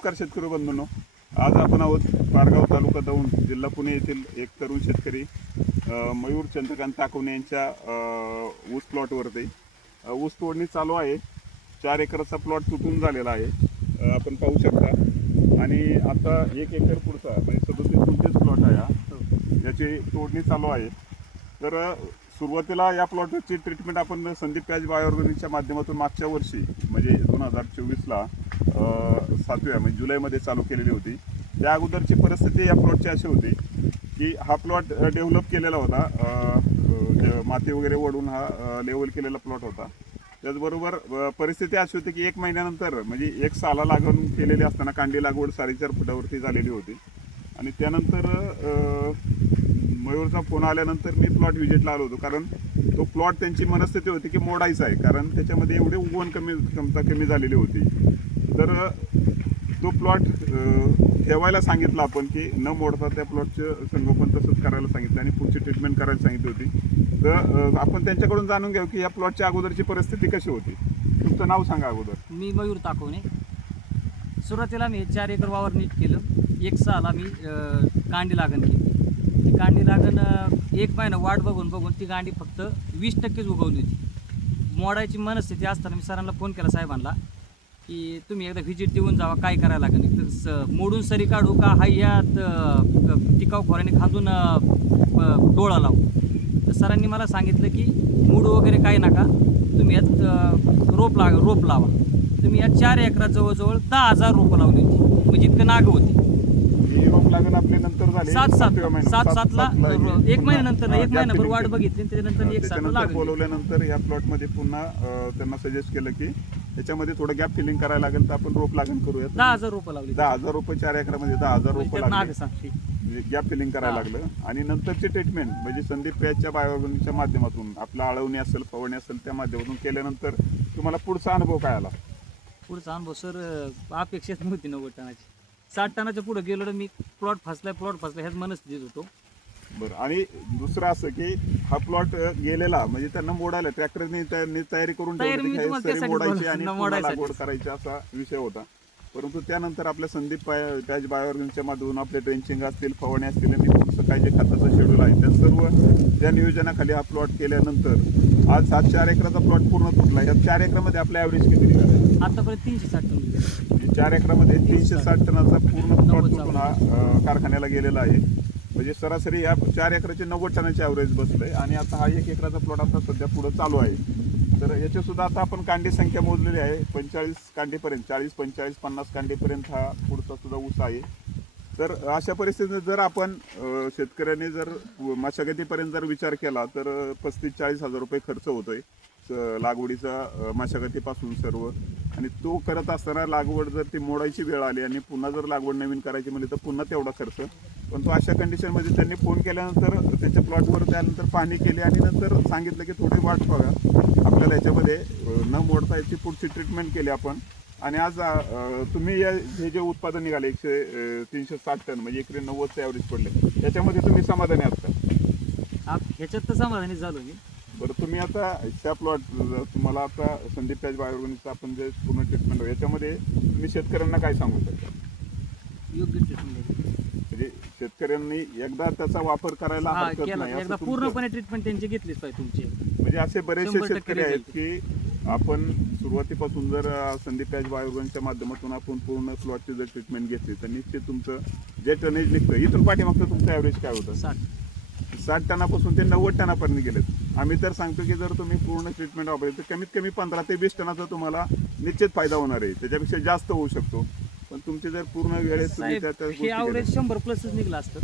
नमस्कार शेतकरी बंधूंनो. आज आपण आहोत पारगाव तालुका दौंड जिल्हा पुणे येथील एक तरुण शेतकरी मयूर चंद्रकांत ताकवणे यांच्या ऊस प्लॉटवरती ऊस तोडणी चालू आहे. चार एकरचा प्लॉट तुटून झालेला आहे. आपण पाहू शकता. आणि आता एक एकर पुढचा म्हणजे सदोतीस तुमचेच प्लॉट आहे हा. याची तोडणी चालू आहे. तर सुरुवातीला या प्लॉटची ट्रीटमेंट आपण संदीप पॅच बायोऑर्गॅनिकच्या माध्यमातून मागच्या वर्षी म्हणजे दोन हजार चोवीसला सातव्या म्हणजे जुलैमध्ये चालू केलेली होती. त्या अगोदरची परिस्थिती या प्लॉटची अशी होती की हा प्लॉट डेव्हलप केलेला होता. माती वगैरे ओढून हा लेवल केलेला प्लॉट होता. त्याचबरोबर परिस्थिती अशी होती की एक महिन्यानंतर म्हणजे एक साला लागून केलेली असताना कांडी लागवड साडेचार फुटावरती झालेली होती. आणि त्यानंतर मयूरचा फोन आल्यानंतर मी प्लॉट व्हिजिटला आलो होतो. कारण तो प्लॉट त्यांची मनस्थिती होती की मोडायचा आहे. कारण त्याच्यामध्ये एवढी उगवण कमी क्षमता कमी झालेली होती. तर तो प्लॉट ठेवायला सांगितला आपण की न मोडता त्या प्लॉटचं संगोपन तसंच करायला सांगितलं आणि पुढची ट्रीटमेंट करायला सांगितली होती. तर आपण त्यांच्याकडून जाणून घेऊ की या प्लॉटच्या अगोदरची परिस्थिती कशी होती. तुमचं नाव सांगा अगोदर. मी मयूर ताकवणे. सुरुवातीला मी चार एकर वावर नीट केलं. एक साला मी कांडी लागण केली. ती गांडी लागण एक महिना वाट बघून बघून ती गांडी फक्त वीस टक्केच उगवली होती. मोडायची मनस्थिती असताना मी सरांना फोन केला साहेबांना की तुम्ही एकदा व्हिजिट देऊन जावा काय करायला लागेल? स मोडून सरी काढू का हा यात टिकाऊ खोऱ्याने खांदून डोळा लावू? तर सरांनी मला सांगितलं की मूड वगैरे काय नका तुम्ही यात रोप लाग रोप लावा. तुम्ही या चार एकरात जवळजवळ दहा हजार रोपं लावली होती. म्हणजे इतकं नागं होती. रोप लागून आपली नंतर झाली सात सात. सात सात- सातला सातला एक महिन्यानंतर एक महिनाभर वाट. बघितली त्याच्यानंतर एक लागली. बोलवल्यानंतर या प्लॉटमध्ये पुन्हा अ, त्यांना सजेस्ट केलं की त्याच्यामध्ये थोडं गॅप फिलिंग करायला लागेल तर आपण रोप लागण करूयात. दहा हजार रोपं लावली. दहा हजार रुपये चार एकरामध्ये दहा हजार रुपये त्यात नाग लागले. सांगते. गॅप फिलिंग करायला. लागलं. आणि नंतरची ट्रीटमेंट म्हणजे संदीप पॅचच्या बायोगनच्या माध्यमातून आपलं आळवणी असेल फवणी असेल त्या माध्यमातून केल्यानंतर तुम्हाला पुढचा अनुभव काय आला? पुढचा अनुभव सर अपेक्षाच नव्हती नव्वद टनाची. साठ टनाच्या पुढे गेलो तर मी प्लॉट फसलाय प्लॉट फसलाय ह्याच मनच देत होतो बरं आणि दुसरं असं की हा प्लॉट गेलेला म्हणजे त्यांना मोडायला ट्रॅक्टरने तयारी करून तयारी ठेवली मी की तुम्हाला सरी त्यासाठी मोडायची आणि पुन्हा. लागवड करायची असा विषय होता परंतु त्यानंतर आपल्या संदीप पाय- पॅच बायोऑर्गनच्या माध्यमातून आपले ड्रेंचिंग असतील फवारणी असतील आणि पुढचं काय जे खताचं शेड्यूल आहे त्या सर्व त्या नियोजनाखाली हा प्लॉट केल्यानंतर आज हा चार एकराचा प्लॉट पूर्ण तुटला. या चार एकरामध्ये आपल्या ॲव्हरेज किती निघाला? आतापर्यंत तीनशे साठ टन. म्हणजे चार एकरामध्ये तीनशे साठ. टनाचा पूर्ण प्लॉट तुटून हा कारखान्याला गेलेला आहे. म्हणजे सरासरी या चार एकराचे नव्वद टनाचे ॲव्हरेज बसलंय आणि आता हा एक एकराचा प्लॉट आता सध्या पुढे चालू आहे. तर याची सुद्धा आता आपण कांडी संख्या मोजलेली आहे. पंचेचाळीस कांडीपर्यंत चाळीस पंचेचाळीस पन्नास कांडीपर्यंत हा पुढचा सुद्धा ऊस आहे. तर अशा परिस्थितीत जर आपण शेतकऱ्याने जर मशागतीपर्यंत जर विचार केला तर पस्तीस चाळीस हजार रुपये खर्च होतोय. स- लागवडीचा मशागतीपासून सर्व. आणि तो करत असताना लागवड जर ती मोडायची वेळ आली आणि पुन्हा जर लागवड नवीन करायची म्हणली तर पुन्हा तेवढा खर्च. पण तो अशा कंडिशनमध्ये त्यांनी फोन केल्यानंतर त्याच्या प्लॉटवर त्यानंतर पाहणी केली आणि नंतर सांगितलं की थोडी वाट बघा. आपल्याला याच्यामध्ये न मोडता याची पुढची ट्रीटमेंट केली आपण. आणि आज तुम्ही या हे जे उत्पादन निघाले एकशे तीनशे साठ टन म्हणजे एकरी नव्वदचे ॲव्हरेज पडले. याच्यामध्ये तुम्ही समाधानी आप- ह्याच्यात तर समाधानी झालो मी. बरं तुम्ही आता त्या प्लॉट तुम्हाला आता संदीप त्याच बायोगणिकचं आपण जे पूर्ण ट्रीटमेंट याच्यामध्ये तुम्ही शेतकऱ्यांना काय सांगू शकता? योग्य ट्रीटमेंट म्हणजे शेतकऱ्यांनी एकदा त्याचा वापर करायला हा हरकत केला. नाही असं एकदा तुमचं- पूर्णपणे ट्रीटमेंट त्यांची घेतलीच पाहिजे तुमची. म्हणजे असे बरेचसे शंभर टक्के शेतकरी आहेत result. की आपण सुरुवातीपासून जर अं, संदीप पॅच बायोगनच्या माध्यमातून आपण पूर्ण प्लॉटची जर ट्रीटमेंट घेतली तर निश्चित तुमचं जे टनेज निघतं इथून पाठीमागचं तुमचं ॲव्हरेज काय होतं? साठ. साठ टनापासून ते नव्वद टनापर्यंत गेलेत. आम्ही तर सांगतो की जर तुम्ही पूर्ण ट्रीटमेंट वापरली तर कमीत कमी पंधरा ते वीस टनाचा तुम्हाला निश्चित फायदा होणार आहे. त्याच्यापेक्षा जास्त होऊ शकतो. पण तुमची जर पूर्ण वेळेत तुम्ही साहेब त्या त्या हे गोष्टी ॲव्हरेज. शंभर प्लसच निघलं असतं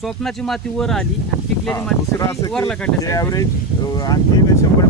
स्वप्नाची माती वर आली आणि पिकलेली हा, माती दुसरं सगळी असं वरला की जे काढण्यासाठी ॲव्हरेज आणखी शंभर